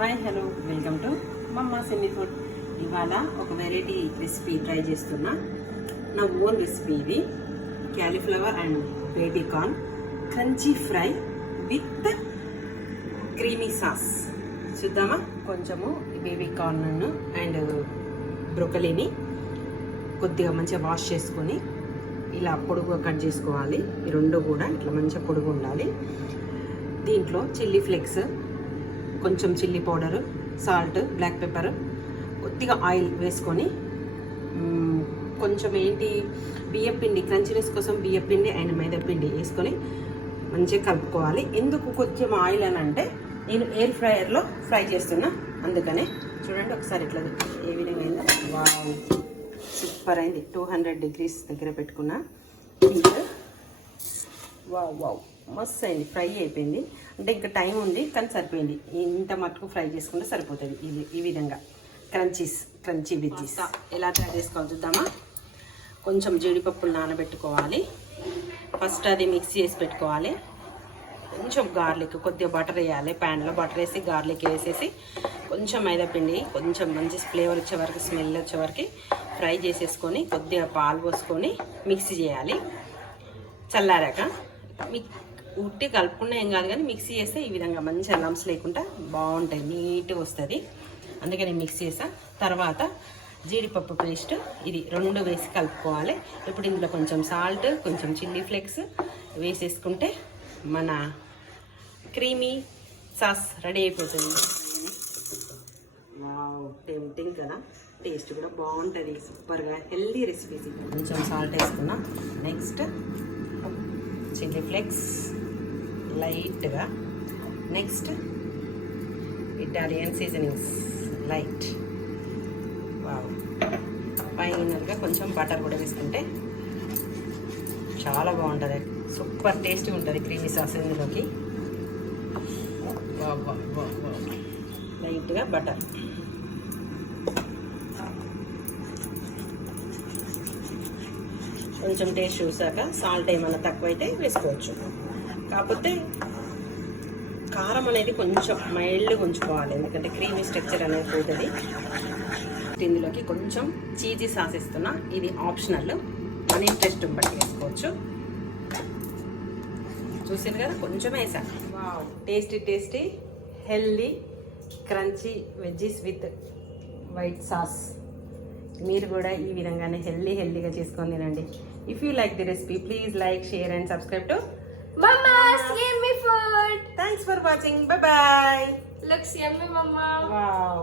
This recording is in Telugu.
హాయ్ హలో వెల్కమ్ టు మమ్మా సెమీ ఫుడ్. ఇవాళ ఒక వెరైటీ రెసిపీ ట్రై చేస్తున్నా. నా ఓన్ రెసిపీ ఇది. Cauliflower and baby corn crunchy fry with creamy sauce. చూద్దామా? కొంచెము బేబీ కార్న్ అండ్ బ్రోకలీని కొద్దిగా మంచిగా వాష్ చేసుకొని ఇలా పొడుగుగా కట్ చేసుకోవాలి. ఈ రెండు కూడా ఇట్లా మంచిగా పొడుగు ఉండాలి. దీంట్లో చిల్లీ ఫ్లేక్స్, కొంచెం chilli powder, salt, black pepper, కొద్దిగా ఆయిల్ వేసుకొని కొంచెం బియ్యం పిండి, క్రంచీనెస్ కోసం బియ్యం పిండి అండ్ మైదా పిండి వేసుకొని మంచిగా కలుపుకోవాలి. ఎందుకు కొంచెం ఆయిల్ అని అంటే నేను ఎయిర్ ఫ్రైయర్లో ఫ్రై చేస్తున్నా, అందుకనే. చూడండి ఒకసారి ఇట్లా ఏ విధంగా అయిందో. వావ్, సూపర్ అయింది. 200 degrees దగ్గర పెట్టుకున్నా. వావ్ వావ్, మస్తు అయింది. ఫ్రై అయిపోయింది. అంటే ఇంకా టైం ఉంది కానీ సరిపోయింది. ఇంత మట్టుకు ఫ్రై చేసుకుంటే సరిపోతుంది. ఈ విధంగా క్రంచీ వెజ్జీస్ ఎలా తయారు చేసుకోవాలి చూద్దామా? కొంచెం జీడిపప్పులు నానబెట్టుకోవాలి. ఫస్ట్ అది మిక్సీ చేసి పెట్టుకోవాలి. కొంచెం గార్లిక్, కొద్దిగా బటర్ వేయాలి. ప్యాన్లో బటర్ వేసి గార్లిక్ వేసేసి కొంచెం మైదా పిండి, కొంచెం మంచి ఫ్లేవర్ వచ్చే వరకు, స్మెల్ వచ్చే వరకు ఫ్రై చేసేసుకొని కొద్దిగా పాలు పోసుకొని మిక్సీ చేయాలి. చల్లారాక ఉట్టి కలుపుకున్నా ఏం కాదు కానీ మిక్సీ చేస్తే ఈ విధంగా మంచిగా లంప్స్ లేకుండా బాగుంటాయి, నీట్గా వస్తుంది. అందుకే నేను మిక్సీ చేసా. తర్వాత జీడిపప్పు పేస్ట్ ఇది రెండు వేసి కలుపుకోవాలి. ఇప్పుడు ఇందులో కొంచెం సాల్ట్, కొంచెం చిల్లీ ఫ్లేక్స్ వేసేసుకుంటే మన క్రీమీ సాస్ రెడీ అయిపోతుంది. టెంప్టింగ్ కదా, టేస్ట్ కూడా బాగుంటుంది. సూపర్గా హెల్దీ రెసిపీస్. కొంచెం సాల్ట్ వేసుకున్నా. నెక్స్ట్ చిల్లీ ఫ్లేక్స్ లైట్గా. Next Italian seasonings light. Wow, ఫైనల్గా కొంచెం బటర్ కూడా వేసుకుంటే చాలా బాగుంటుంది. సూపర్ టేస్టీ ఉంటుంది క్రీమీ సాస్ ఇందులోకి. Wow wow wow wow. లైట్గా బటర్. కొంచెం టేస్ట్ చూసాక సాల్ట్ ఏమైనా తక్కువైతే వేసుకోవచ్చు. కాకపోతే కారం అనేది కొంచెం మైల్డ్గా ఉంచుకోవాలి, ఎందుకంటే క్రీమీ స్ట్రక్చర్ అనేది పోతుంది. ఇందులోకి కొంచెం చీజీ సాస్ ఇస్తున్నా. ఇది ఆప్షనల్, మన ఇంట్రెస్ట్ బట్టి వేసుకోవచ్చు. చూసారు కదా, కొంచెం వేసా. Wow, tasty healthy crunchy veggies with white sauce. మీరు కూడా ఈ విధంగానే హెల్దీగా చేసుకొని తినండి. If you like the recipe, please like, share and subscribe to Mama's Yummy Food. Thanks for watching. Bye bye. Looks yummy, Mama. Wow.